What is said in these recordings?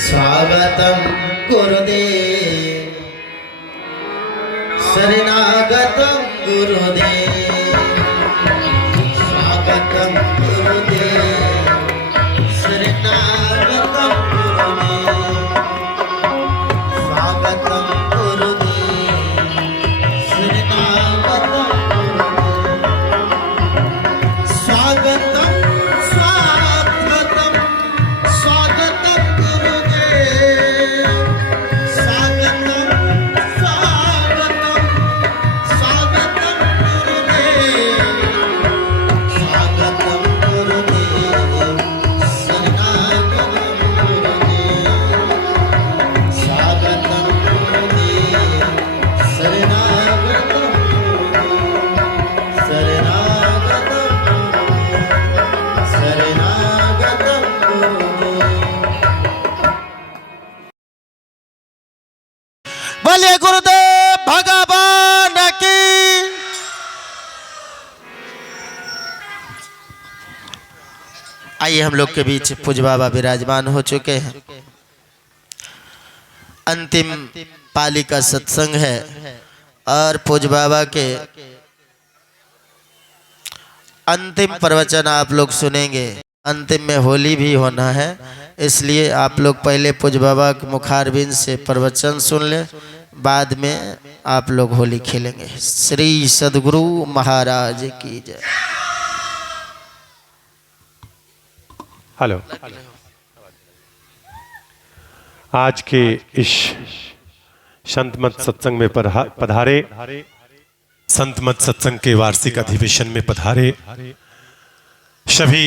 स्वागतं गुरुदेव शरणागतं गुरुदेव स्वागतं गुरुदेव शरणागतं गुरुदेव स्वागतं गुरुदेव शरणागतं गुरुदेव स्वागतं बोलिए गुरुदेव भगवान की। आइए हम लोग के बीच पूज्य बाबा विराजमान हो चुके हैं। अंतिम पाली का सत्संग है और पूज्य बाबा के अंतिम प्रवचन आप लोग सुनेंगे। अंतिम में होली भी होना है, इसलिए आप लोग पहले पूज्य बाबा के मुखारबिंद से प्रवचन सुन ले, बाद में आप लोग होली खेलेंगे। श्री सद्गुरु महाराज की जय। हेलो। आज के इस संत मत सत्संग में पधारे, संत मत सत्संग के वार्षिक अधिवेशन में पधारे सभी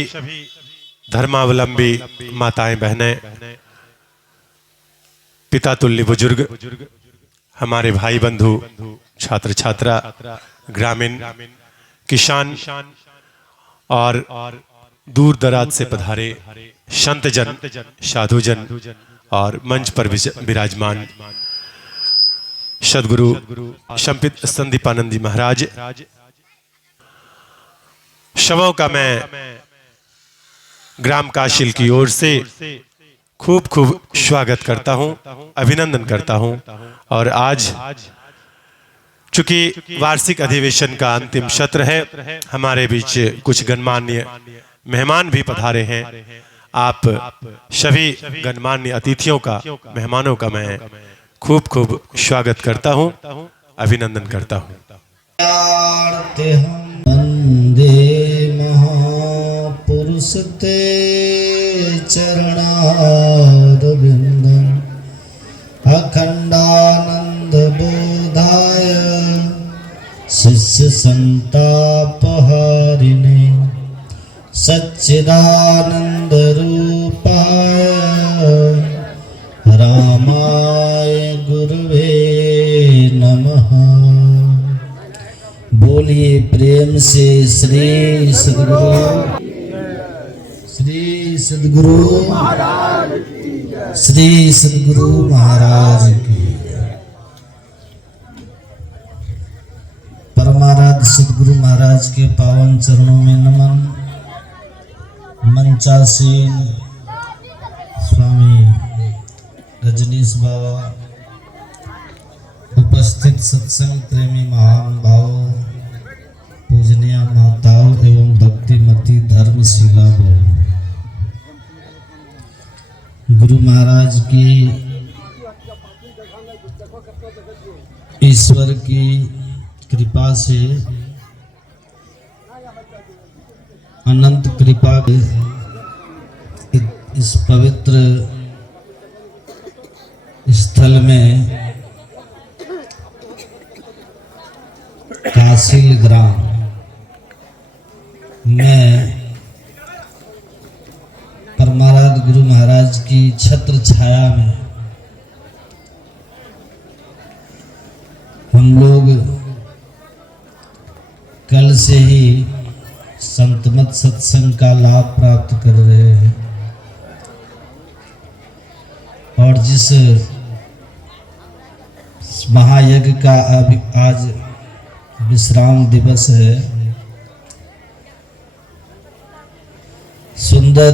धर्मावलंबी माताएं बहनें, पिता तुल्य बुजुर्ग, हमारे भाई बंधु, छात्र छात्रा, ग्रामीण, किसान और दूर दराज से पधारे संत जन, साधु जन और मंच पर विराजमान सद्गुरु संदीपानंद जी महाराज, सबों का मैं ग्राम काशिल की ओर से खूब खूब स्वागत करता हूं, अभिनंदन करता हूं। और आज चूंकि वार्षिक अधिवेशन का अंतिम सत्र है, हमारे बीच कुछ गणमान्य मेहमान भी पधारे हैं। आप सभी गणमान्य अतिथियों का, मेहमानों का मैं खूब खूब स्वागत करता हूं, अभिनंदन करता हूं। महापुरुष ते चरणारविंदं अखंडानंद बोधाय शिष्य संतापहारिणे सच्चिदानंद रूपाय रामाय गुरुवे नमः। बोलिए प्रेम से श्री सद्गुरु महाराज की परमाराध्य सद्गुरु महाराज के पावन चरणों में नमन। मंचासीन स्वामी रजनीश बाबा, उपस्थित सत्संग प्रेमी महान भावों, पूजनीय माताओं एवं भक्तिमती धर्मशिला बहनों, गुरु महाराज की ईश्वर की कृपा से, अनंत कृपा इस पवित्र स्थल में काशिल ग्राम में परमाराध्य गुरु महाराज की छत्र छाया में हम लोग कल से ही संतमत सत्संग का लाभ प्राप्त कर रहे हैं और जिस महायज्ञ का आज विश्राम दिवस है, सुंदर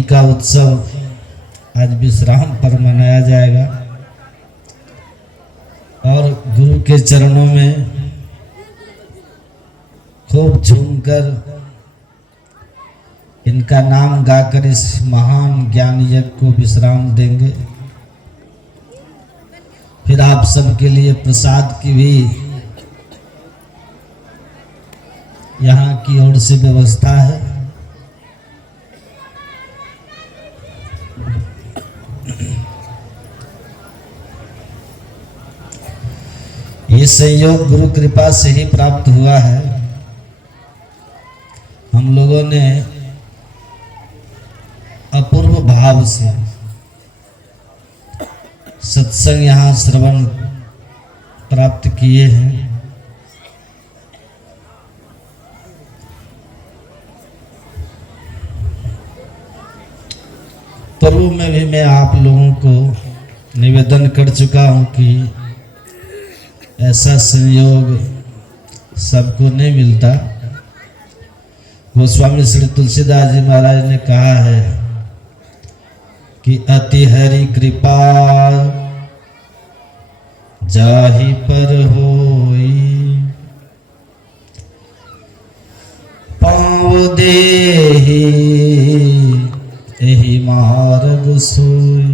नवमी का उत्सव आज विश्राम पर मनाया जाएगा और गुरु के चरणों में खूब झूमकर इनका नाम गाकर इस महान ज्ञान यज्ञ को विश्राम देंगे। फिर आप सबके लिए प्रसाद की भी यहाँ की ओर से व्यवस्था है। ये संयोग गुरु कृपा से ही प्राप्त हुआ है। हम लोगों ने अपूर्व भाव से सत्संग यहाँ श्रवण प्राप्त किए हैं। पूर्व में भी मैं आप लोगों को निवेदन कर चुका हूँ कि ऐसा संयोग सबको नहीं मिलता। गोस्वामी श्री तुलसीदास जी महाराज ने कहा है कि अति हरि कृपा जाहि पर होई, पाँव देहि एहि मार्ग सोई।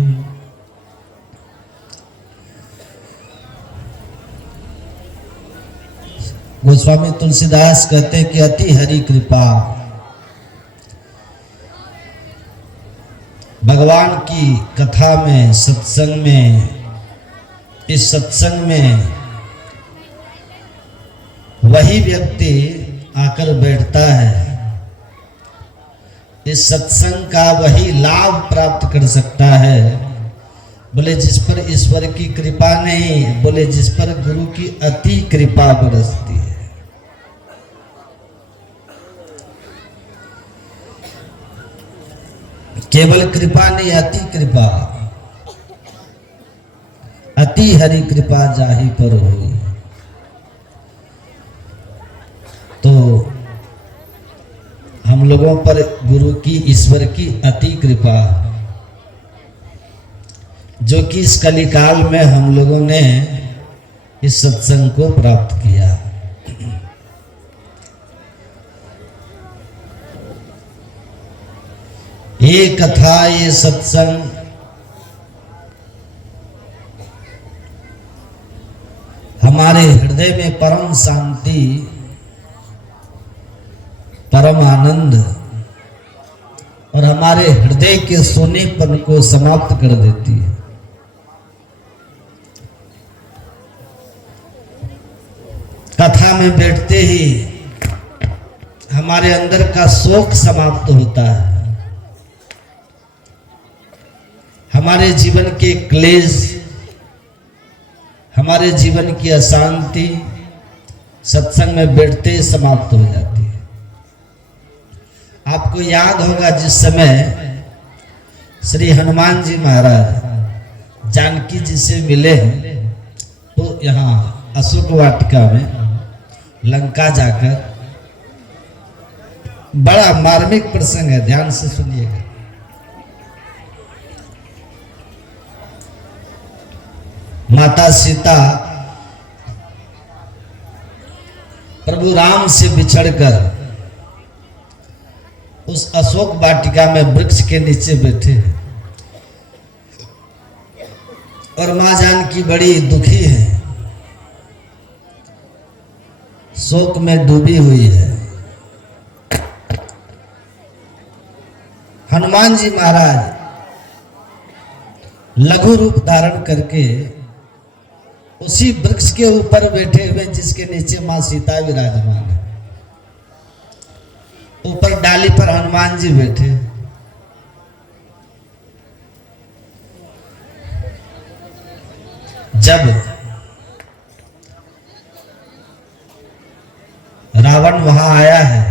गोस्वामी तुलसीदास कहते हैं कि अति हरि कृपा, भगवान की कथा में, सत्संग में, इस सत्संग में वही व्यक्ति आकर बैठता है, इस सत्संग का वही लाभ प्राप्त कर सकता है, बोले जिस पर ईश्वर की कृपा नहीं, बोले जिस पर गुरु की अति कृपा बरसती है। केवल कृपा नहीं, अति कृपा। अति हरि कृपा जाहि पर होई। तो हम लोगों पर गुरु की, ईश्वर की अति कृपा, जो कि इस कलिकाल में हम लोगों ने इस सत्संग को प्राप्त किया। ये कथा, ये सत्संग हमारे हृदय में परम शांति, परम आनंद और हमारे हृदय के सोनेपन को समाप्त कर देती है। कथा में बैठते ही हमारे अंदर का शोक समाप्त होता है, हमारे जीवन के क्लेश, हमारे जीवन की अशांति सत्संग में बैठते ही समाप्त हो जाती है। आपको याद होगा जिस समय श्री हनुमान जी महाराज जानकी जी से मिले हैं, तो यहाँ अशोक वाटिका में लंका जाकर, बड़ा मार्मिक प्रसंग है, ध्यान से सुनिएगा। माता सीता प्रभु राम से बिछड़कर उस अशोक वाटिका में वृक्ष के नीचे बैठे हैं और मां जानकी बड़ी दुखी है, शोक में डूबी हुई है। हनुमान जी महाराज लघु रूप धारण करके उसी वृक्ष के ऊपर बैठे हुए, जिसके नीचे मां सीता विराजमान है। ऊपर डाली पर हनुमान जी बैठे। जब रावण वहां आया है,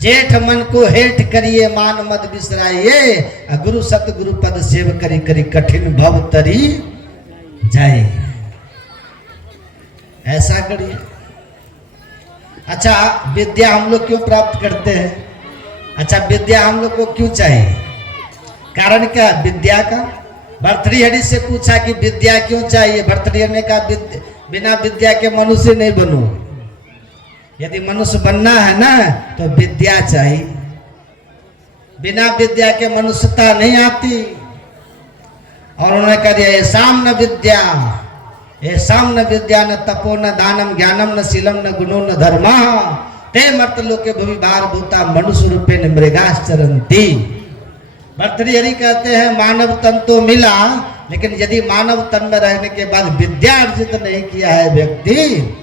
जेठ मन को हेठ करिए मान मत बिसराइए, गुरु सतगुरु पद सेव करी करी कठिन भव तरी जाए। ऐसा करिए। अच्छा, विद्या हम लोग क्यों प्राप्त करते हैं? अच्छा, विद्या हम लोग को क्यों चाहिए? कारण क्या विद्या का? भर्तृहरि से पूछा कि विद्या क्यों चाहिए? भर्तृहरि ने कहा बिना विद्या के मनुष्य नहीं बनो। यदि मनुष्य बनना है ना तो विद्या चाहिए। बिना विद्या के मनुष्यता नहीं आती। और उन्होंने कह दिया येषां न विद्या, येषां न विद्या न तपो न दानम ज्ञानम न शीलम न गुणो न धर्मा ते मर्त्यलोके भुवि भारभूता मनुष्य रूपेण मृगाश्चरन्ति। भर्तृहरि कहते हैं मानव तन तो मिला, लेकिन यदि मानव तन में रहने के बाद विद्या अर्जित नहीं किया है व्यक्ति,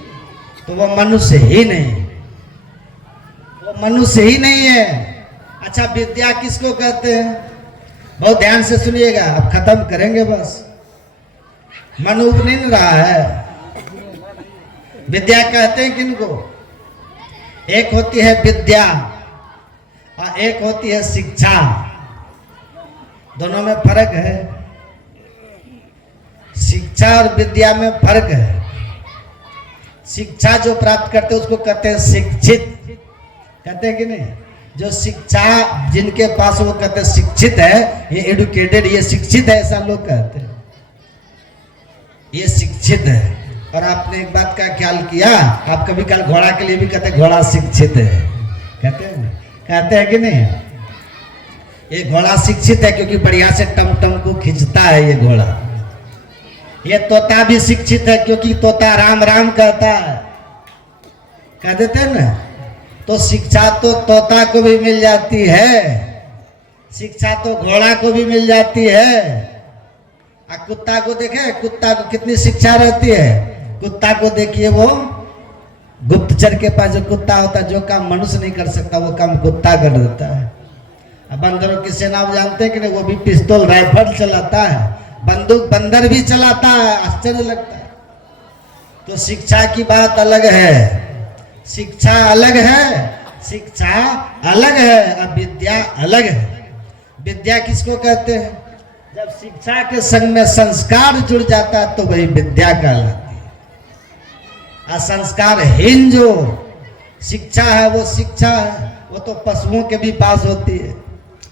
तो वो मनुष्य ही नहीं, वो मनुष्य ही नहीं है। अच्छा, विद्या किसको कहते हैं? बहुत ध्यान से सुनिएगा, अब खत्म करेंगे बस, मन उब नहीं रहा है। विद्या कहते हैं किनको? एक होती है विद्या और एक होती है शिक्षा। दोनों में फर्क है। शिक्षा और विद्या में फर्क है। शिक्षा जो प्राप्त करते हैं उसको कहते हैं शिक्षित, कहते हैं कि नहीं? जो शिक्षा जिनके पास, वो कहते हैं शिक्षित है, ये एडुकेटेड, ये शिक्षित है, ऐसा लोग कहते हैं, ये शिक्षित है। और आपने एक बात का ख्याल किया, आप कभी कल घोड़ा के लिए भी कहते हैं घोड़ा शिक्षित है, कहते हैं कि नहीं? ये घोड़ा शिक्षित है क्योंकि बढ़िया से टमटम को खींचता है ये घोड़ा। ये तोता भी शिक्षित है क्योंकि तोता राम राम कहता है, कह देते हैं ना। तो शिक्षा तो तोता को भी मिल जाती है, शिक्षा तो घोड़ा को भी मिल जाती है। कुत्ता को देखे, कुत्ता को कितनी शिक्षा रहती है? कुत्ता को देखिए, वो गुप्तचर के पास जो कुत्ता होता है, जो काम मनुष्य नहीं कर सकता वो काम कुत्ता कर देता है। अब बंदरों की सेना आप जानते हैं कि नहीं? वो भी पिस्तौल राइफल चलाता है, बंदूक बंदर भी चलाता है, आश्चर्य लगता है। तो शिक्षा की बात अलग है, शिक्षा अलग है, शिक्षा अलग है और विद्या अलग है। विद्या किसको कहते हैं? जब शिक्षा के संग में संस्कार जुड़ जाता है तो वही विद्या कहलाती है। और संस्कारहीन जो शिक्षा है वो शिक्षा है, वो तो पशुओं के भी पास होती है,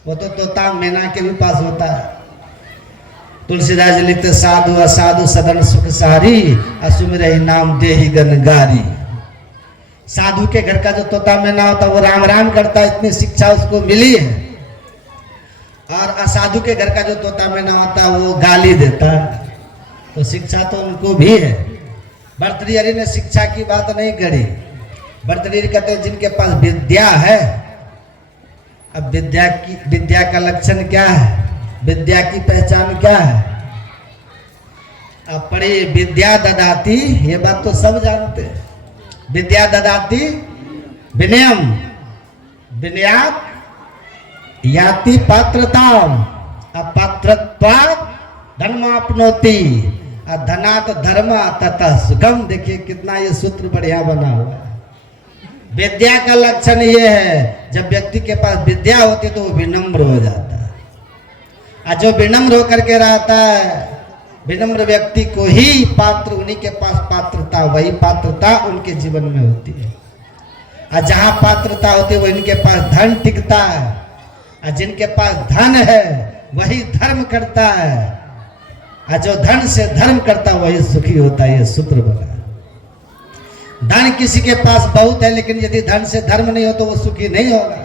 वो तो तोता मैना के भी पास होता है। तुलसीदास जी लिखते साधु असाधु सदन सुख सारी, असुमिरहि नाम देहि गनगारी। साधु के घर का जो तोता मैना होता है वो राम राम करता है, इतनी शिक्षा उसको मिली है। और असाधु के घर का जो तोता मैना होता है वो गाली देता है। तो शिक्षा तो उनको भी है। भर्तृहरि ने शिक्षा की बात नहीं करी। भर्तृहरि कहते हैं जिनके पास विद्या है। अब विद्या का लक्षण क्या है? विद्या की पहचान क्या है? अब पढ़े विद्या ददाती, ये बात तो सब जानते हैं। विद्या ददाती विनयम, विनयात याति पात्रताम, अपात्रत्वात् धर्माप्नोति, धनात् धर्म ततः सुखम। देखिए कितना ये सूत्र बढ़िया बना हुआ है। विद्या का लक्षण ये है, जब व्यक्ति के पास विद्या होती है तो वो विनम्र हो जाता है। और जो विनम्र होकर के रहता है, विनम्र व्यक्ति को ही पात्र, उन्हीं के पास पात्रता, वही पात्रता उनके जीवन में होती है। और जहाँ पात्रता होती है वो इनके पास धन टिकता है। और जिनके पास धन है वही धर्म करता है, और जो धन से धर्म करता है वही सुखी होता है। ये सूत्र बना। धन किसी के पास बहुत है, लेकिन यदि धन से धर्म नहीं हो तो वो सुखी नहीं होगा।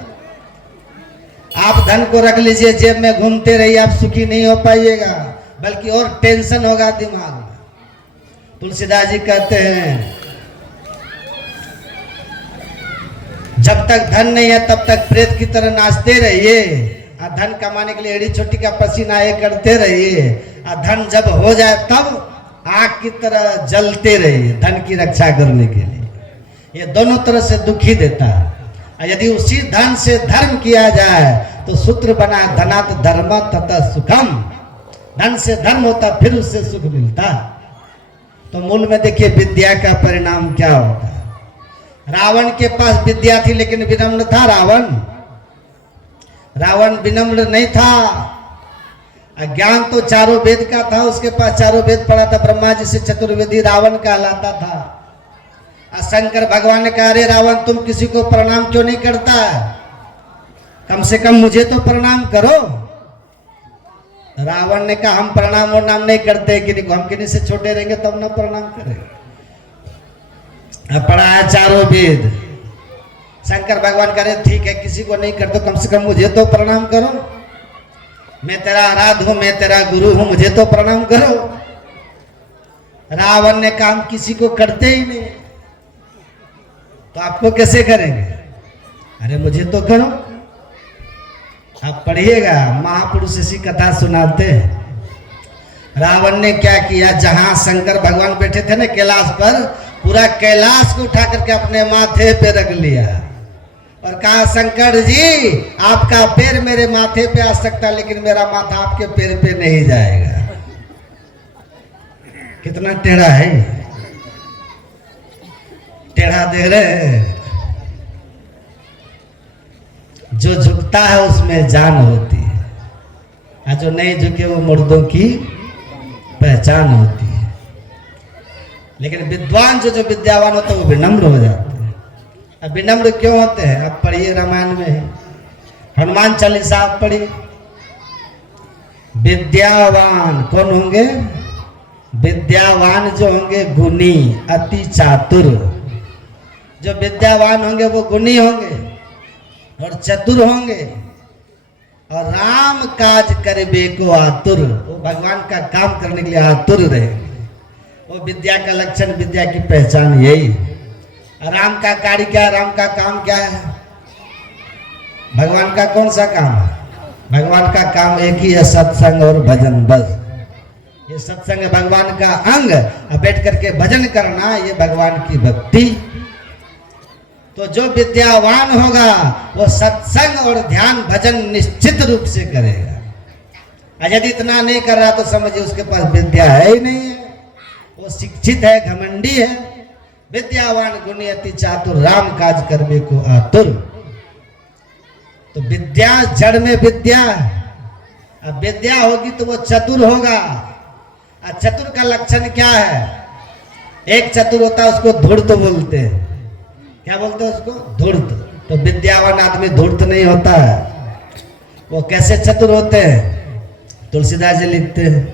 आप धन को रख लीजिए जेब में, घूमते रहिए, आप सुखी नहीं हो पाइएगा, बल्कि और टेंशन होगा दिमाग में। तुलसीदास जी कहते हैं जब तक धन नहीं है तब तक प्रेत की तरह नाचते रहिए, और धन कमाने के लिए एड़ी छोटी का पसीना ये करते रहिए। और धन जब हो जाए तब आग की तरह जलते रहिए धन की रक्षा करने के लिए। ये दोनों तरह से दुखी देता है। और यदि उसी धन से धर्म किया जाए तो सूत्र बना धनात् धर्म ततः सुखम। धन से धर्म होता फिर उससे सुख मिलता। तो मूल में देखिए विद्या का परिणाम क्या होता है। रावण के पास विद्या थी लेकिन विनम्र था रावण। रावण विनम्र नहीं था। ज्ञान तो चारों वेद का था, उसके पास चारों वेद पढ़ा था, ब्रह्मा जी से चतुर्वेदी रावण कहलाता था। शंकर भगवान ने कहा, अरे रावण तुम किसी को प्रणाम क्यों नहीं करता है? कम से कम मुझे तो प्रणाम करो। रावण ने कहा, हम प्रणाम और नाम नहीं करते, कि हम किन्हीं से छोटे रहेंगे तब ना प्रणाम करेंगे। अब पढ़ा है चारों वेद। शंकर भगवान कह रहे ठीक है, किसी को नहीं करते, कम से कम मुझे तो प्रणाम करो। मैं तेरा आराध हूं, मैं तेरा गुरु हूं, मुझे तो प्रणाम करो। रावण ने काम किसी को करते ही नहीं, तो आपको कैसे करेंगे? अरे मुझे तो करो। आप पढ़िएगा, महापुरुष ऐसी कथा सुनाते हैं। रावण ने क्या किया, जहां शंकर भगवान बैठे थे ना कैलाश पर, पूरा कैलाश को उठा करके अपने माथे पे रख लिया और कहा, शंकर जी आपका पैर मेरे माथे पे आ सकता, लेकिन मेरा माथा आपके पैर पे नहीं जाएगा। कितना टेढ़ा है, टेढ़ा देख रहे हैं। जो झुकता है उसमें जान होती है, और जो नहीं झुके वो मुर्दों की पहचान होती है। लेकिन विद्वान जो विद्यावान होता है वो विनम्र हो जाते हैं। अब विनम्र क्यों होते हैं? अब पढ़िए, रामायण में है, हनुमान चालीसा आप पढ़िए। विद्यावान कौन होंगे? विद्यावान जो होंगे गुणी, अति चातुर। जो विद्यावान होंगे वो गुणी होंगे और चतुर होंगे, और राम काज करबे को आतुर, वो भगवान का काम करने के लिए आतुर रहे। वो विद्या का लक्षण, विद्या की पहचान यही। राम का कार्य क्या है? राम का काम क्या है? भगवान का कौन सा काम है? भगवान का काम एक ही है, सत्संग और भजन। बस ये सत्संग है भगवान का अंग, और बैठ करके भजन करना ये भगवान की भक्ति। तो जो विद्यावान होगा वो सत्संग और ध्यान भजन निश्चित रूप से करेगा। यदि इतना नहीं कर रहा तो समझिए उसके पास विद्या है ही नहीं है, वो शिक्षित है, घमंडी है। विद्यावान गुणी अति चातुर, राम काज करबे को आतुर। तो विद्या जड़ में विद्या, अब विद्या होगी तो वो चतुर होगा। और चतुर का लक्षण क्या है? एक चतुर होता है उसको धूर्त बोलते हैं। क्या बोलते हैं उसको? धूर्त। तो विद्यावान आदमी धूर्त नहीं होता है। वो कैसे चतुर होते हैं? तुलसीदास जी लिखते हैं,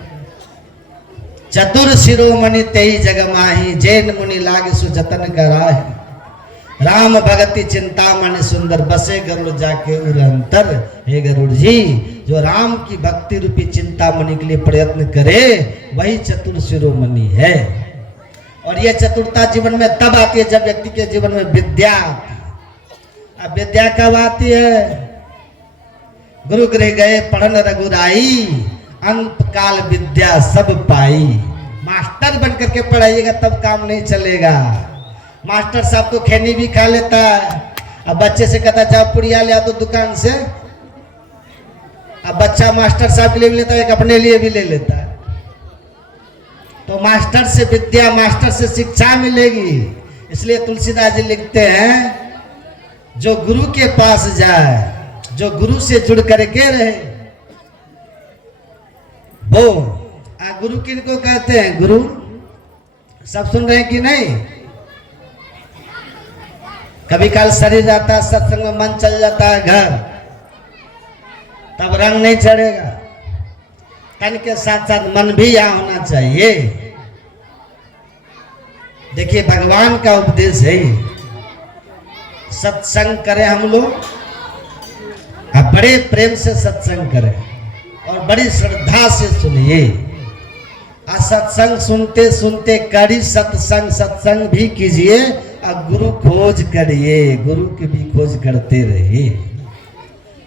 चतुर शिरोमणि तेई जग माही, जैन मुनि लागे सु जतन कराही। राम भगति चिंतामणि सुंदर, बसे गरुड़ जाके उरंतर। हे गरुड़ जी, जो राम की भक्ति रूपी चिंतामणि के लिए प्रयत्न करे वही चतुर शिरोमणि है। और यह चतुरता जीवन में तब आती है जब व्यक्ति के जीवन में विद्या आती है। अब विद्या कब आती है? गुरु गृह गए पढ़न रघुराई, अंत काल विद्या सब पाई। मास्टर बन करके पढ़ाइएगा तब काम नहीं चलेगा। मास्टर साहब तो खैनी भी खा लेता है, अब बच्चे से कहता जाओ पुड़िया ले आओ तो दुकान से। अब बच्चा मास्टर साहब के लिए भी लेता है, एक अपने लिए भी ले लेता है। तो मास्टर से विद्या, मास्टर से शिक्षा मिलेगी। इसलिए तुलसीदास जी लिखते हैं, जो गुरु के पास जाए, जो गुरु से जुड़ करके रहे, वो गुरु किनको कहते हैं? गुरु सब सुन रहे हैं कि नहीं? कभी काल शरीर जाता है, सत्संग में मन चल जाता है घर, तब रंग नहीं चढ़ेगा। तन के साथ साथ मन भी यहाँ होना चाहिए। देखिए भगवान का उपदेश है, सत्संग करें हम लोग, अब बड़े प्रेम से सत्संग करें और बड़ी श्रद्धा से सुनिए। सत्संग सुनते सुनते कड़ी सत्संग, सत्संग भी कीजिए और गुरु खोज करिए, गुरु की भी खोज करते रहिए।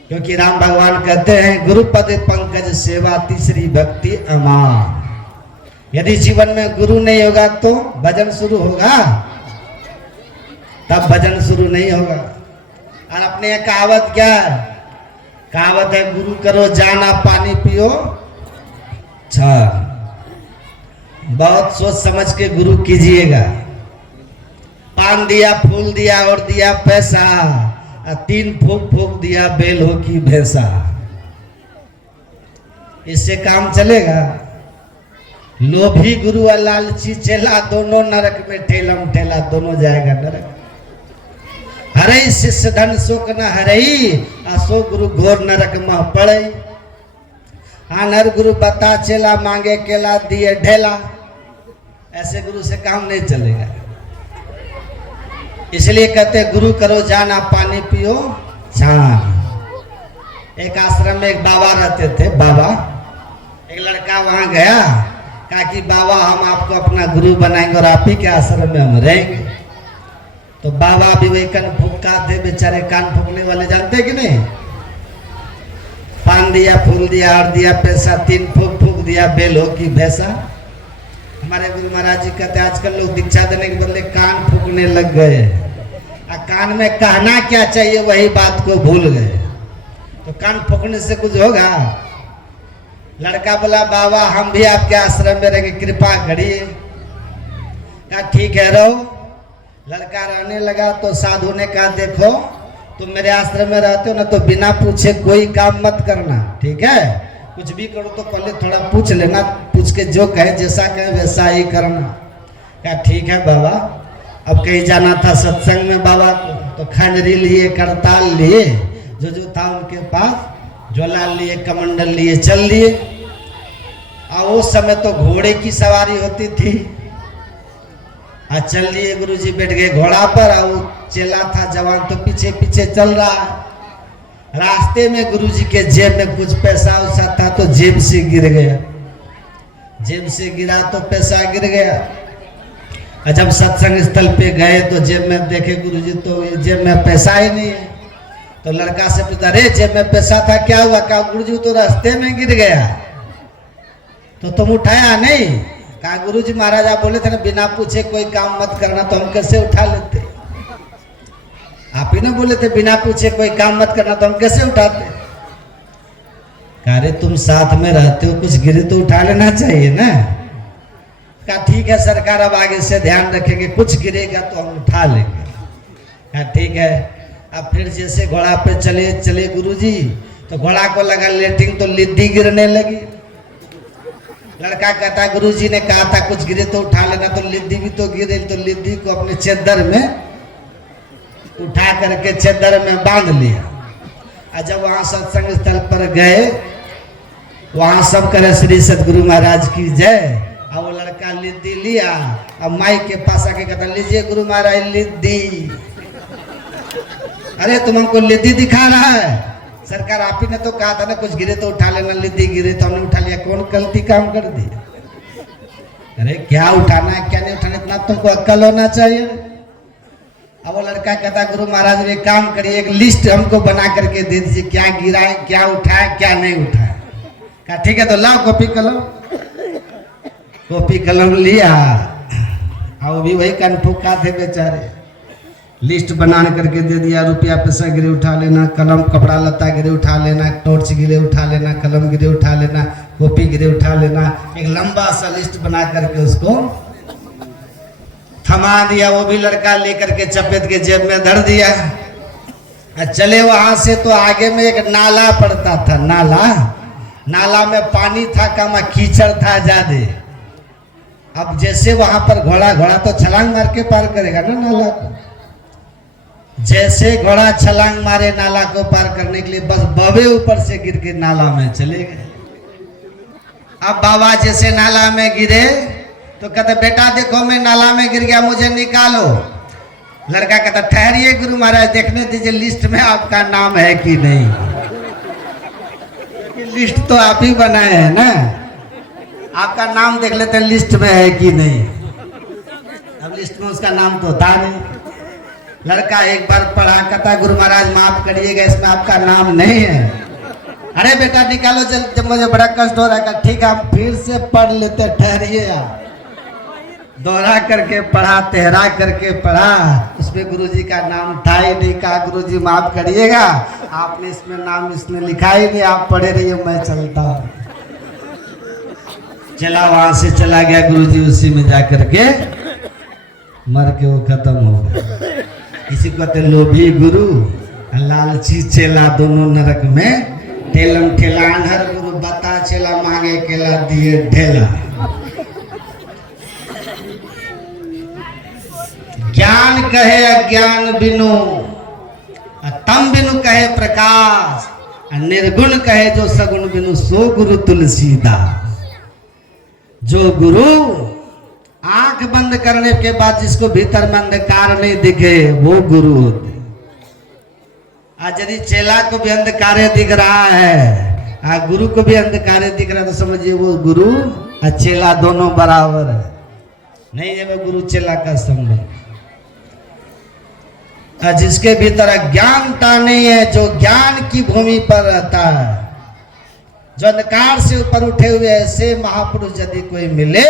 क्योंकि राम भगवान कहते हैं, गुरुपद पंकज सेवा तीसरी भक्ति अमान। यदि जीवन में गुरु नहीं होगा तो भजन शुरू होगा? तब भजन शुरू नहीं होगा। और अपने यहाँ कहावत क्या है? कहावत है, गुरु करो जाना पानी पियो छा। बहुत सोच समझ के गुरु कीजिएगा। पान दिया, फूल दिया और दिया पैसा, 3 फूक फूक दिया बेल हो की भैंसा। इससे काम चलेगा? लोभी गुरु और लालची चेला, दोनों नरक में ठेलम ठेला, दोनों जाएगा नरक। हरई शिष्य धन शोक न हरई, असो गुरु घोर नरक में पड़ई। नर गुरु बता चेला, मांगे केला दिए ढेला। ऐसे गुरु से काम नहीं चलेगा। इसलिए कहते गुरु करो जाना, पानी पियो छान। एक आश्रम में एक बाबा रहते थे। बाबा, एक लड़का वहां गया, कहा कि बाबा हम आपको अपना गुरु बनाएंगे और आप ही के आश्रम में हम रहेंगे। तो बाबा भी वही कान फूका थे, बेचारे कान फूकने वाले, जानते कि नहीं? पान दिया, फूल दिया और दिया पैसा, 3 फूक फूक दिया बेल हो की भैंसा। हमारे गुरु महाराज जी कहते आजकल लोग दीक्षा देने के बदले कान फूकने लग गए। कान में कहना क्या चाहिए वही बात को भूल गए। तो कान फूकने से कुछ होगा? लड़का बोला बाबा हम भी आपके आश्रम में रहेंगे, कृपा करिए। कहा ठीक है रहो। लड़का रहने लगा तो साधु ने कहा देखो तुम मेरे आश्रम में रहते हो ना, तो बिना पूछे कोई काम मत करना, ठीक है? कुछ भी करो तो पहले थोड़ा पूछ लेना, पूछ के जो कहे जैसा कहे वैसा ही करना। कहा ठीक है बाबा। अब कहीं जाना था सत्संग में बाबा को, तो खंजरी लिए, करताल लिए, जो था उनके पास, ज्वाला लिए, कमंडल लिए, चल लिए। और उस समय तो घोड़े की सवारी होती थी। चल लिए, गुरुजी बैठ गए घोड़ा पर, और चेला था जवान तो पीछे पीछे चल रहा। रास्ते में गुरुजी के जेब में कुछ पैसा उसा था, तो जेब से गिर गया। जेब से गिरा तो पैसा गिर गया। जब सत्संग स्थल पे गए तो जेब में देखे गुरुजी, तो जेब में पैसा ही नहीं है। तो लड़का से पूछा अरे जेब में पैसा था, क्या हुआ? कहा गुरुजी तो रास्ते में गिर गया। तो तुम उठाया नहीं? कहा गुरुजी महाराज आप बोले थे ना बिना पूछे कोई काम मत करना, तो हम कैसे उठा लेते? आप ही ना बोले थे बिना पूछे कोई काम मत करना, तो हम कैसे उठाते? कहा अरे तुम साथ में रहते हो, कुछ गिरे तो उठा लेना चाहिए ना। कहा ठीक है सरकार, अब आगे से ध्यान रखेंगे, कुछ गिरेगा तो हम उठा लेंगे। कहा ठीक है। अब फिर जैसे घोड़ा पे चले गुरुजी, तो घोड़ा को लगा लेटिंग, तो लिद्दी गिरने लगी। लड़का कहता गुरुजी ने कहा था कुछ गिरे तो उठा लेना, तो लिद्दी भी तो गिरे। तो लिद्दी को अपने चद्दर में उठा करके चद्दर में बांध लिया। और जब वहां सत्संग स्थल पर गए, वहां सब करे श्री सतगुरु महाराज की जय। और वो लड़का लिद्दी लिया और माइक के पास आके कहता लीजिए गुरु महाराज लिद्दी। अरे तुम हमको लिद्दी दिखा रहा है? सरकार आप ही ने तो कहा था ना कुछ गिरे तो उठा लेना, लिद्दी गिरे तो हमने उठा लिया। कौन गलती काम कर दी? अरे क्या उठाना है क्या नहीं उठाना, इतना तुमको अक्ल होना चाहिए। अब वो लड़का कहता गुरु महाराज एक काम करिए, एक लिस्ट हमको बना करके दे दीजिए, क्या गिरा है, क्या उठाया, क्या नहीं उठाया। कहा ठीक है तो लाओ कॉपी कलम। कॉपी कलम लिया, और भी वही कनफुक्का थे बेचारे। लिस्ट बना करके दे दिया, रुपया पैसा गिरे उठा लेना, कलम कपड़ा लत्ता गिरे उठा लेना, टॉर्च गिरे उठा लेना, कलम गिरे उठा लेना, कॉपी गिरे उठा लेना। एक लंबा सा लिस्ट बना करके उसको थमा दिया। वो भी लड़का लेकर के चपेट के जेब में धर दिया। चले वहां से तो आगे में एक नाला पड़ता था। नाला में पानी था कम, कीचड़ था ज्यादा। अब जैसे वहां पर घोड़ा तो छलांग मार के पार करेगा ना नाला को। जैसे घोड़ा छलांग मारे नाला को पार करने के लिए, बस बबे ऊपर से गिर के नाला में चले गए। अब बाबा जैसे नाला में गिरे तो कहते बेटा देखो मैं नाला में गिर गया, मुझे निकालो। लड़का कहता ठहरिए गुरु महाराज, देखने दीजिए लिस्ट में आपका नाम है कि नहीं। लिस्ट तो आप ही बनाए हैं ना, आपका नाम देख लेते लिस्ट में है कि नहीं। अब लिस्ट में उसका नाम तो था नहीं। लड़का एक बार पढ़ा, कहता गुरु महाराज माफ करिएगा इसमें आपका नाम नहीं है। अरे बेटा निकालो जब मुझे बड़ा कष्ट हो रहा है। ठीक है हम फिर से पढ़ लेते, ठहरिए आप। दोहरा करके पढ़ा, तेहरा करके पढ़ा, उसमें गुरुजी का नाम था ही नहीं। कहा गुरुजी माफ करिएगा, आपने इसमें नाम इसमें लिखा ही नहीं, आप पढ़े रहिए मैं चलता हूँ। चला वहां से चला गया गुरुजी, उसी में जा करके मर के वो खत्म हो गए। किसी को कहते लोभी गुरु लालची चेला दोनों नरक में ठेलम ठेला। अनहर गुरु बता चेला मांगे केला दिए ढेला। ज्ञान कहे अज्ञान बिनु, तम बिनु कहे प्रकाश, निर्गुण कहे जो सगुण बिनु सो गुरु तुलसीदास। जो गुरु आंख बंद करने के बाद जिसको भीतर में अंधकार नहीं दिखे वो गुरु होते। आज यदि चेला को भी अंधकार दिख रहा है, गुरु को भी अंधकार दिख रहा है, तो समझिए वो गुरु और चेला दोनों बराबर है। नहीं है वो गुरु चेला का संबंध। जिसके भीतर अज्ञानता नहीं है, जो ज्ञान की भूमि पर रहता है, जो अंधकार से ऊपर उठे हुए ऐसे महापुरुष यदि कोई मिले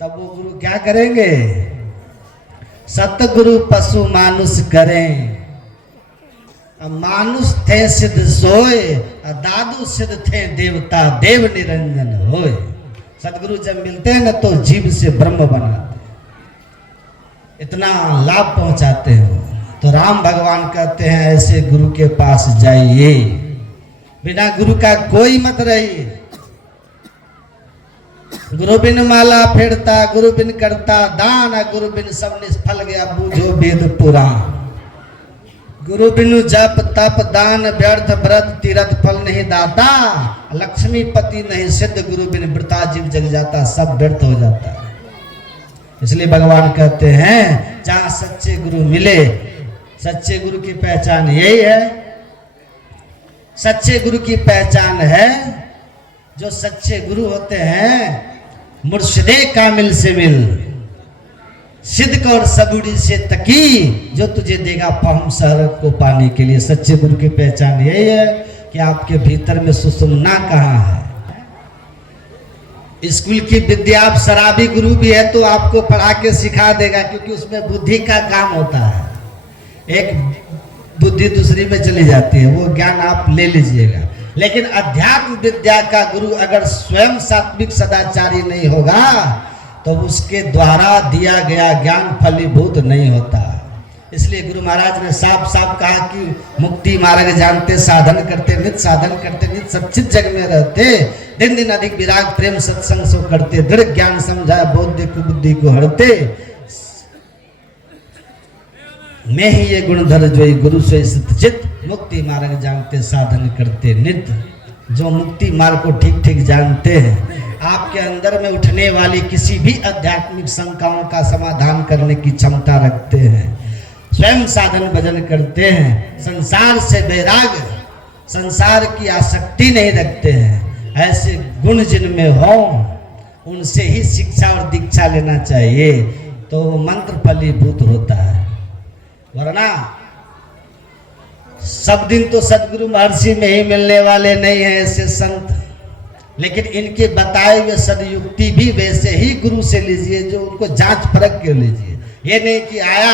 तब वो गुरु क्या करेंगे? सतगुरु पशु मानुष करें। मानुष थे सिद्ध सोए, दादू सिद्ध थे देवता देव निरंजन होए। सतगुरु जब मिलते हैं ना तो जीव से ब्रह्म बनाते, इतना लाभ पहुंचाते हैं। तो राम भगवान कहते हैं ऐसे गुरु के पास जाइए, बिना गुरु का कोई मत रहिए। गुरु बिन माला फेरता, गुरु बिन करता दान, गुरु बिन सब निष्फल गया बूझो वेद पुराण। गुरु बिनु जप तप दान व्यर्थ व्रत तीरथ फल नहीं दाता, लक्ष्मीपति नहीं सिद्ध गुरु बिन वृता जीव जग जाता, सब व्यर्थ हो जाता है। इसलिए भगवान कहते हैं जहां सच्चे गुरु मिले, सच्चे गुरु की पहचान यही है। सच्चे गुरु की पहचान है, जो सच्चे गुरु होते हैं मुर्शिदे कामिल से मिल, सिद्ध और सबूरी से तकी, जो तुझे देगा फहम शहरत को पाने के लिए। सच्चे गुरु की पहचान यही है कि आपके भीतर में सुषुम्ना कहाँ है। स्कूल की विद्या आप शराबी गुरु भी है तो आपको पढ़ा के सिखा देगा, क्योंकि उसमें बुद्धि का काम होता है। एक बुद्धि दूसरी में चली जाती है, वो ज्ञान आप ले लीजिएगा। लेकिन अध्यात्म विद्या का गुरु अगर स्वयं सात्विक सदाचारी नहीं होगा तो उसके द्वारा दिया गया ज्ञान फलीभूत नहीं होता। इसलिए गुरु महाराज ने साफ साफ कहा कि मुक्ति मार्ग जानते, साधन करते, नित्य साधन करते, नित्य सच्चित जग में रहते, दिन दिन अधिक विराग प्रेम सत्संग सो करते, दृढ़ ज्ञान समझाए बौद्ध कुबुद्धि को हरते, मैं ही ये गुणधर जो गुरु से चित, मुक्ति मार्ग जानते साधन करते नित्य। जो मुक्ति मार्ग को ठीक ठीक जानते हैं, आपके अंदर में उठने वाली किसी भी आध्यात्मिक शंकाओं का समाधान करने की क्षमता रखते हैं, स्वयं साधन भजन करते हैं, संसार से वैराग, संसार की आसक्ति नहीं रखते हैं, ऐसे गुण जिनमें हो उनसे ही शिक्षा और दीक्षा लेना चाहिए, तो मंत्र फलीभूत होता है। वरना सब दिन तो सदगुरु महर्षि में ही मिलने वाले नहीं है ऐसे संत, लेकिन इनके बताए हुए सदयुक्ति भी वैसे ही गुरु से लीजिए, जो उनको जांच परख के लीजिए। ये नहीं कि आया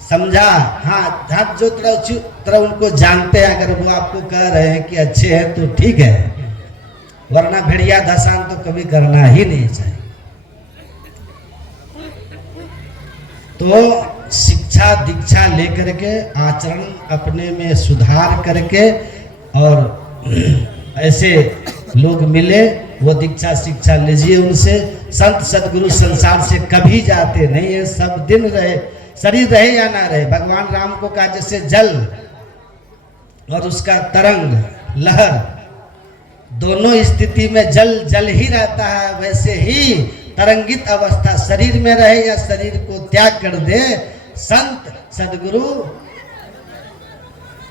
समझा, हाँ हाथ जो तरह उनको जानते हैं, अगर वो आपको कह रहे हैं कि अच्छे हैं तो ठीक है, वरना भेड़िया धसान तो कभी करना ही नहीं चाहिए। तो शिक्षा दीक्षा लेकर के आचरण अपने में सुधार करके, और ऐसे लोग मिले वो दीक्षा शिक्षा लीजिए उनसे। संत सदगुरु संसार से कभी जाते नहीं है, सब दिन रहे, शरीर रहे या ना रहे। भगवान राम को कहा जैसे जल और उसका तरंग लहर दोनों स्थिति में जल जल ही रहता है, वैसे ही तरंगित अवस्था शरीर में रहे या शरीर को त्याग कर दे, संत सदगुरु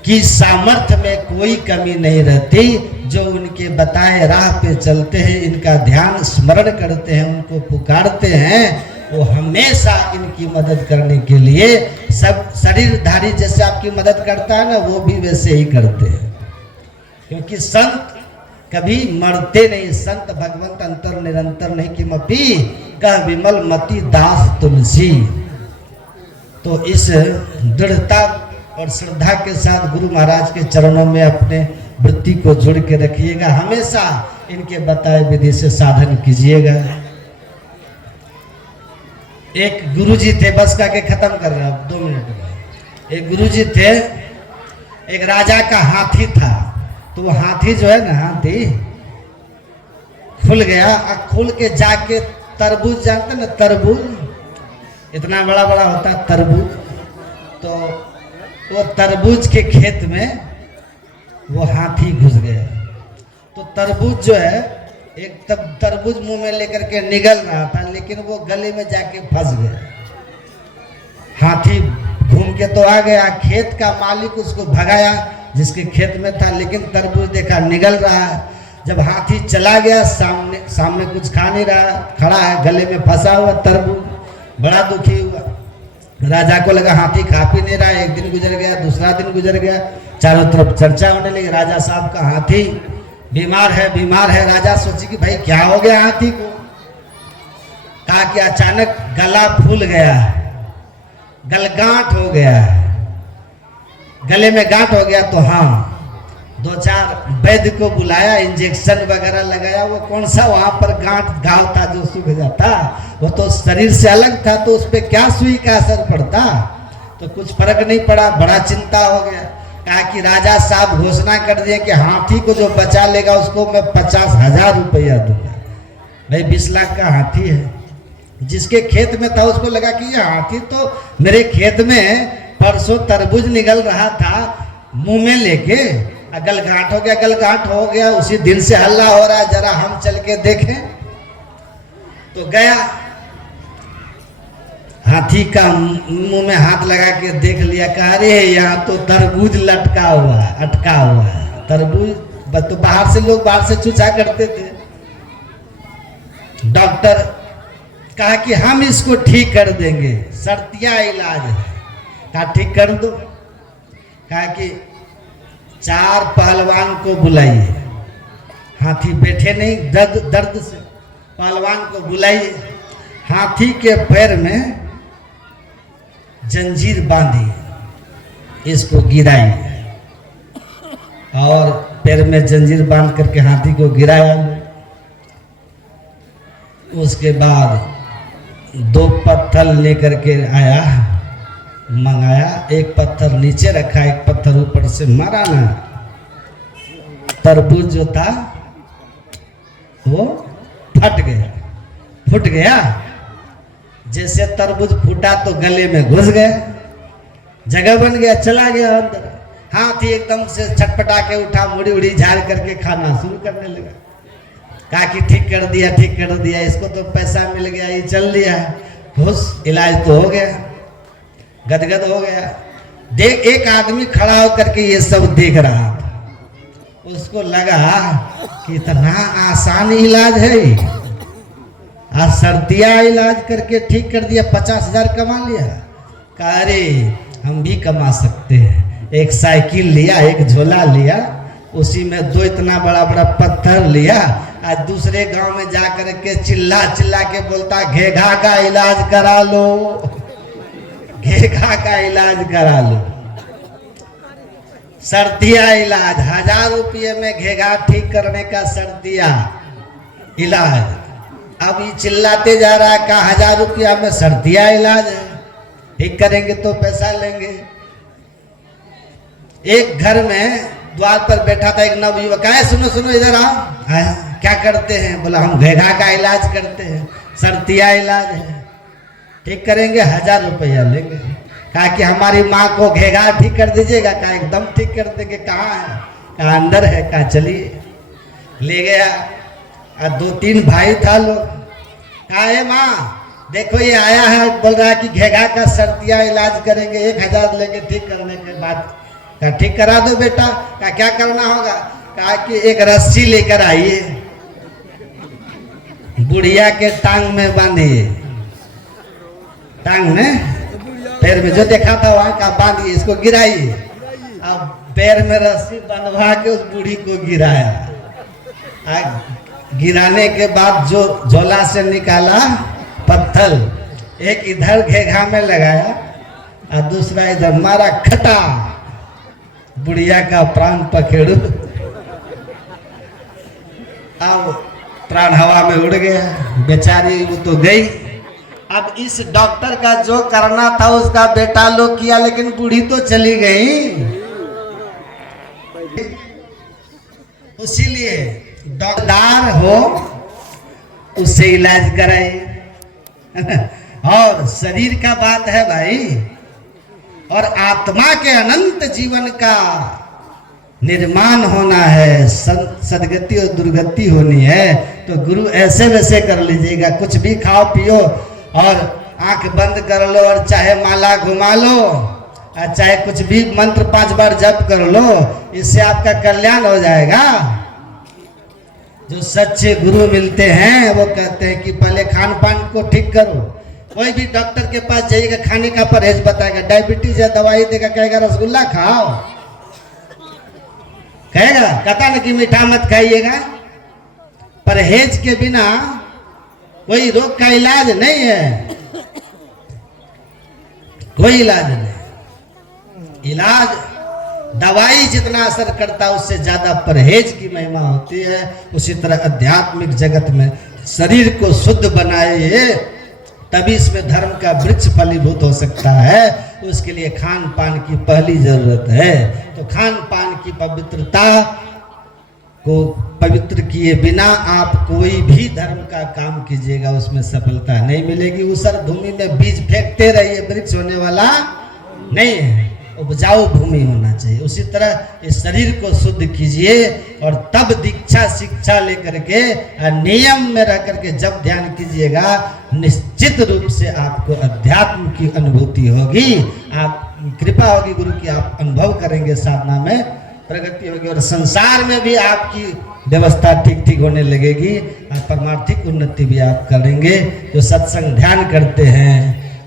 की सामर्थ्य में कोई कमी नहीं रहती। जो उनके बताए राह पे चलते हैं, इनका ध्यान स्मरण करते हैं, उनको पुकारते हैं, वो हमेशा इनकी मदद करने के लिए, सब शरीरधारी जैसे आपकी मदद करता है ना, वो भी वैसे ही करते हैं। क्योंकि संत कभी मरते नहीं, संत भगवंत अंतर निरंतर नहीं कि मपी कह विमल मति दास तुलसी। तो इस दृढ़ता और श्रद्धा के साथ गुरु महाराज के चरणों में अपने वृत्ति को जोड़ के रखिएगा, हमेशा इनके बताए विधि से साधन कीजिएगा। एक गुरुजी थे, बस का के खत्म कर रहा हूं 2 मिनट में। एक गुरुजी थे, एक राजा का हाथी था। तो वो हाथी जो है ना, हाथी खुल गया। खुल के जाके तरबूज, जानते ना तरबूज, इतना बड़ा बड़ा होता है तरबूज। तो वो तरबूज के खेत में वो हाथी घुस गया। तो तरबूज जो है, एक तब तरबूज मुंह में लेकर के निगल रहा था, लेकिन वो गले में जाके फंस गया। हाथी घूम के तो आ गया, खेत का मालिक उसको भगाया जिसके खेत में था, लेकिन तरबूज देखा निगल रहा है। जब हाथी चला गया, सामने कुछ खा नहीं रहा, खड़ा है गले में फंसा हुआ तरबूज, बड़ा दुखी हुआ। राजा को लगा हाथी खा पी नहीं रहा। एक दिन गुजर गया, दूसरा दिन गुजर गया, चारों तरफ चर्चा होने लगी, राजा साहब का हाथी बीमार है, बीमार है। राजा सोचे कि भाई क्या हो गया हाथी को। कहा कि अचानक गला फूल गया, गलगांठ हो गया, गले में गांठ हो गया। तो हाँ, 2-4 वैद्य को बुलाया, इंजेक्शन वगैरह लगाया। वो कौन सा वहां पर गांठ घाव था जो सूख जाता, वो तो शरीर से अलग था, तो उस पर क्या सुई का असर पड़ता। तो कुछ फर्क नहीं पड़ा, बड़ा चिंता हो गया। कहा कि राजा साहब घोषणा कर दिए कि हाथी को जो बचा लेगा उसको मैं 50,000 रुपया दूंगा। भाई 20 लाख का हाथी है। जिसके खेत में था उसको लगा कि ये हाथी तो मेरे खेत में परसों तरबूज निकल रहा था मुंह में लेके, गलगांठ हो गया, गलगांठ हो गया, उसी दिन से हल्ला हो रहा है, जरा हम चल के देखें। तो गया, हाथी का मुंह में हाथ लगा के देख लिया। कहा अरे यहाँ तो तरबूज लटका हुआ है, अटका हुआ है तरबूज। तो बाहर से लोग बाहर से चूचा करते थे। डॉक्टर कहा कि हम इसको ठीक कर देंगे, शर्तिया इलाज है। कहा ठीक कर दो। कहा कि 4 पहलवान को बुलाइए। हाथी बैठे नहीं दर्द से, पहलवान को बुलाइए, हाथी के पैर में जंजीर बांधिए, इसको गिराइए। और पैर में जंजीर बांध करके हाथी को गिराया। उसके बाद 2 पत्थर लेकर के आया, मंगाया। एक पत्थर नीचे रखा, एक पत्थर ऊपर से मारा ना। तरबूज जो था वो फट गया, फूट गया। जैसे तरबूज फूटा तो गले में घुस गया, जगह बन गया, चला गया अंदर। हाथी एकदम से छटपटा के उठा, मुड़ी उड़ी झाड़ करके खाना शुरू करने लगा। कहा कि ठीक कर दिया, ठीक कर दिया, इसको तो पैसा मिल गया, ये चल दिया, खुश, इलाज तो हो गया। गदगद हो गया। देख, एक आदमी खड़ा होकर के ये सब देख रहा था। उसको लगा कि इतना आसान इलाज है, आज सर्दिया इलाज करके ठीक कर दिया, 50,000 कमा लिया। कहा अरे हम भी कमा सकते हैं। एक साइकिल लिया, एक झोला लिया, उसी में 2 इतना बड़ा बड़ा पत्थर लिया। आज दूसरे गांव में जा कर के चिल्ला चिल्ला के बोलता घेघा का इलाज करा लो, घेघा का इलाज करा लो। सर्दिया इलाज, 1000 रुपये में घेघा ठीक करने का सर्दिया इलाज। अब ये चिल्लाते जा रहा है, का 1000 रुपया में सर्दिया इलाज है, ठीक करेंगे तो पैसा लेंगे। एक घर में द्वार पर बैठा था एक नवयुवक, आया सुनो सुनो इधर आओ। आया, क्या करते हैं? बोला हम घेघा का इलाज करते हैं, सर्दिया इलाज है, ठीक करेंगे, 1000 रुपया लेंगे। कहा कि हमारी माँ को घेघा ठीक कर दीजिएगा। कहा एकदम ठीक कर देंगे। कहाँ है? कहा अंदर है। कहा चलिए, ले गया। 2-3 भाई था लोग। कहा माँ देखो ये आया है, बोल रहा है कि घेघा का सर्दिया इलाज करेंगे, 1000 लेंगे ठीक करने के बाद। कहा ठीक करा दो बेटा। कहा क्या करना होगा? कहा कि एक रस्सी लेकर आइए, बुढ़िया के टांग में बांधिए, टांग में, पैर में जो देखा था वहां का बांधिए, इसको गिराइए। अब पैर में रस्सी बंधवा के उस बूढ़ी को गिराया। गिराने के बाद जो झोला से निकाला पत्थर, एक इधर घेघा में लगाया और दूसरा इधर मारा, खटा, बुढ़िया का प्राण पखेड़ू। अब प्राण हवा में उड़ गया, बेचारी वो तो गई। अब इस डॉक्टर का जो करना था उसका बेटा लोग किया, लेकिन बूढ़ी तो चली गई। इसीलिए डॉक्टर हो उससे इलाज कराए। और शरीर का बात है भाई, और आत्मा के अनंत जीवन का निर्माण होना है, सदगति और दुर्गति होनी है। तो गुरु ऐसे वैसे कर लीजिएगा, कुछ भी खाओ पियो और आंख बंद कर लो और चाहे माला घुमा लो और चाहे कुछ भी मंत्र 5 बार जप कर लो, इससे आपका कल्याण हो जाएगा। जो सच्चे गुरु मिलते हैं वो कहते हैं कि पहले खान पान को ठीक करो। कोई भी डॉक्टर के पास जाइएगा, खाने का परहेज बताएगा, डायबिटीज है दवाई देगा, कहेगा रसगुल्ला खाओ, कहेगा कहता ना कि मीठा मत खाइएगा। परहेज के बिना कोई रोग का इलाज नहीं है, कोई इलाज नहीं। इलाज दवाई जितना असर करता है उससे ज्यादा परहेज की महिमा होती है। उसी तरह आध्यात्मिक जगत में शरीर को शुद्ध बनाइए, तभी इसमें धर्म का वृक्ष फलीभूत हो सकता है। उसके लिए खान पान की पहली जरूरत है। तो खान पान की पवित्रता को पवित्र किए बिना आप कोई भी धर्म का काम कीजिएगा उसमें सफलता नहीं मिलेगी। ऊसर भूमि में बीज फेंकते रहिए, वृक्ष होने वाला नहीं है, उपजाऊ भूमि होना चाहिए। उसी तरह इस शरीर को शुद्ध कीजिए और तब दीक्षा शिक्षा लेकर के नियम में रह करके जब ध्यान कीजिएगा, निश्चित रूप से आपको अध्यात्म की अनुभूति होगी। आप कृपा होगी गुरु की, आप अनुभव करेंगे, साधना में प्रगति होगी और संसार में भी आपकी व्यवस्था ठीक ठीक होने लगेगी और परमार्थिक उन्नति भी आप करेंगे। जो सत्संग ध्यान करते हैं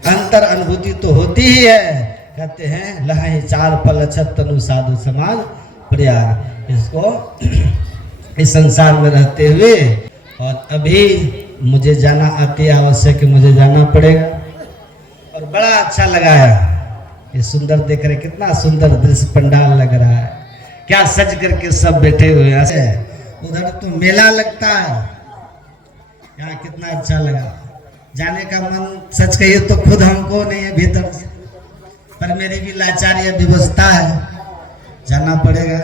अंतर अनुभूति तो होती ही है। कहते हैं लहाई 4 फल अछत तनु साधु समाज प्रयाग। इसको इस संसार में रहते हुए, और अभी मुझे जाना अति आवश्यक, मुझे जाना पड़ेगा। और बड़ा अच्छा लगाया, ये सुंदर देख रहे, कितना सुंदर दृश्य पंडाल लग रहा है, क्या सज करके सब बैठे हुए हैं। उधर तो मेला लगता है, यहाँ कितना अच्छा लगा। जाने का मन सच कहिए तो खुद हमको नहीं है भीतर से, पर मेरी भी लाचारी व्यवस्था है, जाना पड़ेगा,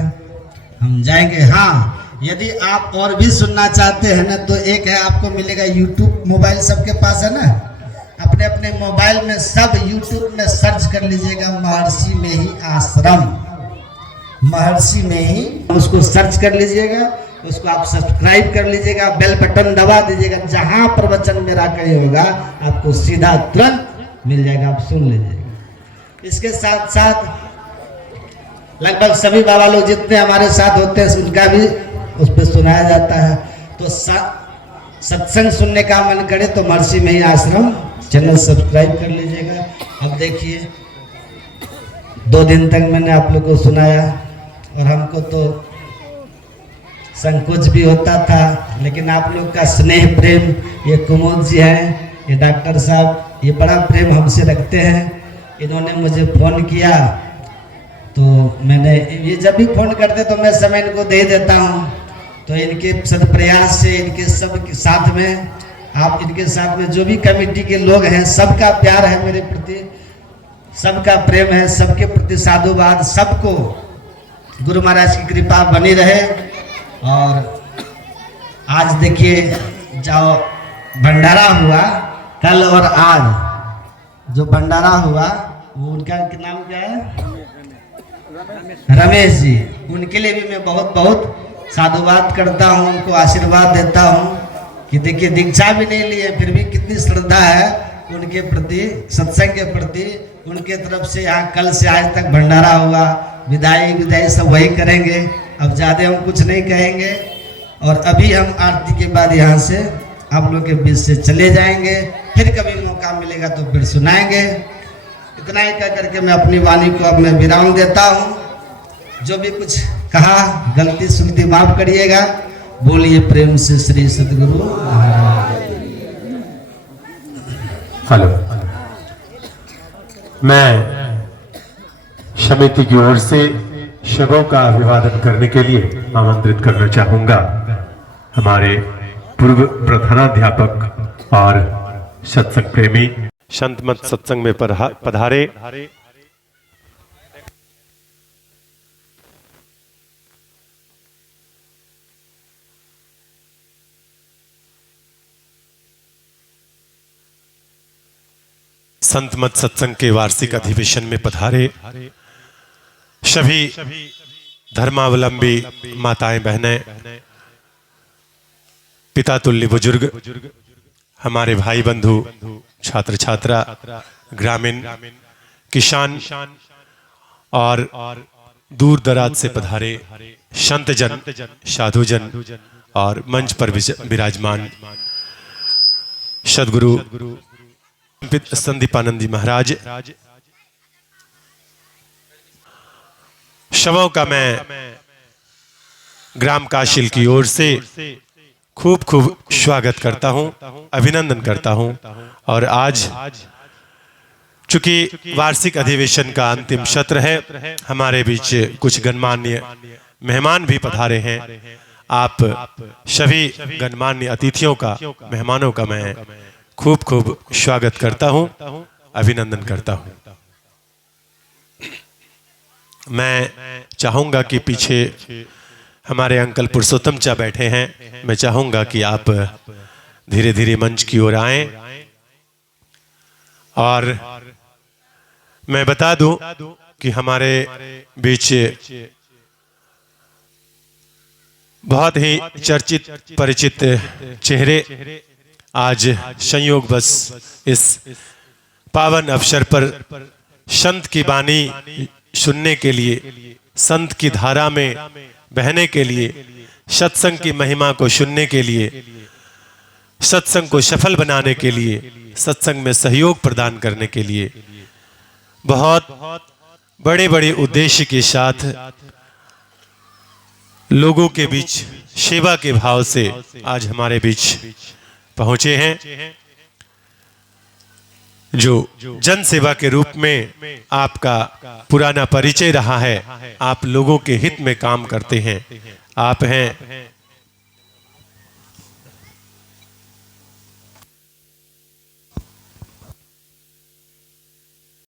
हम जाएंगे। हाँ, यदि आप और भी सुनना चाहते हैं ना तो एक है, आपको मिलेगा यूट्यूब, मोबाइल सबके पास है ना, अपने अपने मोबाइल में सब यूट्यूब में सर्च कर लीजिएगा महर्षि में ही आश्रम, महर्षि में ही उसको सर्च कर लीजिएगा, उसको आप सब्सक्राइब कर लीजिएगा, बेल बटन दबा दीजिएगा। जहां प्रवचन मेरा कहीं होगा आपको सीधा तुरंत मिल जाएगा, आप सुन लीजिएगा। इसके साथ साथ लगभग सभी बाबा लोग जितने हमारे साथ होते हैं उनका भी उस पर सुनाया जाता है। तो सत्संग सुनने का मन करे तो महर्षि में ही आश्रम चैनल सब्सक्राइब कर लीजिएगा। अब देखिए 2 दिन तक मैंने आप लोग को सुनाया और हमको तो संकोच भी होता था, लेकिन आप लोग का स्नेह प्रेम, ये कुमोद जी हैं, ये डॉक्टर साहब, ये बड़ा प्रेम हमसे रखते हैं। इन्होंने मुझे फ़ोन किया तो मैंने, ये जब भी फ़ोन करते तो मैं समय इनको दे देता हूँ। तो इनके सदप्रयास से, इनके सब के साथ में, आप इनके साथ में जो भी कमेटी के लोग हैं, सबका प्यार है मेरे प्रति, सबका प्रेम है, सबके प्रति साधुवाद, सबको गुरु महाराज की कृपा बनी रहे। और आज देखिए जाओ भंडारा हुआ कल और आज जो भंडारा हुआ, वो उनका नाम क्या है, रमेश जी, उनके लिए भी मैं बहुत बहुत साधुवाद करता हूँ, उनको आशीर्वाद देता हूँ कि देखिए दीक्षा भी नहीं लिए फिर भी कितनी श्रद्धा है उनके प्रति, सत्संग के प्रति। उनके तरफ से यहाँ कल से आज तक भंडारा हुआ, विदाई सब वही करेंगे, अब ज़्यादा हम कुछ नहीं कहेंगे। और अभी हम आरती के बाद यहाँ से आप लोग के बीच से चले जाएंगे, फिर कभी मौका मिलेगा तो फिर सुनाएंगे। इतना ही कह करके मैं अपनी वाणी को अब मैं विराम देता हूँ। जो भी कुछ कहा गलती सुनती माफ करिएगा। बोलिए प्रेम से श्री सद्गुरु। हेलो, मैं समिति की ओर से शवों का अभिवादन करने के लिए आमंत्रित करना चाहूंगा हमारे पूर्व प्रधानाध्यापक और सत्संग प्रेमी संत मत सत्संग में पधारे। संत मत सत्संग के वार्षिक अधिवेशन में पधारे सभी धर्मावलंबी माताएं बहनें, पिता तुल्य बुजुर्ग, हमारे भाई बंधु, छात्र छात्रा, ग्रामीण, किसान और दूर दराज से पधारे संतजन, साधुजन और मंच पर विराजमान सदगुरु संदीपानंद जी महाराज, सबों का मैं ग्राम काशिल की ओर से खूब खूब स्वागत करता हूं, अभिनंदन करता हूं। और आज चूंकि वार्षिक अधिवेशन का अंतिम सत्र है, हमारे बीच कुछ गणमान्य मेहमान भी पधारे हैं। आप सभी गणमान्य अतिथियों का, मेहमानों का मैं खूब खूब स्वागत करता हूं, अभिनंदन करता हूं। मैं चाहूंगा कि पीछे हमारे अंकल पुरुषोत्तम चा बैठे हैं, मैं चाहूंगा कि आप धीरे धीरे मंच की ओर आएं। और मैं बता दूं कि हमारे बीच बहुत ही चर्चित परिचित चेहरे आज संयोग बस इस पावन अवसर पर संत की वाणी सुनने के लिए, संत की धारा में बहने के लिए, सत्संग की महिमा को सुनने के लिए, सत्संग को सफल बनाने के लिए, सत्संग में सहयोग प्रदान करने के लिए बहुत बड़े बड़े उद्देश्य के साथ लोगों के बीच सेवा के भाव से आज हमारे बीच पहुंचे हैं। जो जन सेवा के रूप में आपका पुराना परिचय रहा है, आप लोगों के हित में काम करते हैं। आप हैं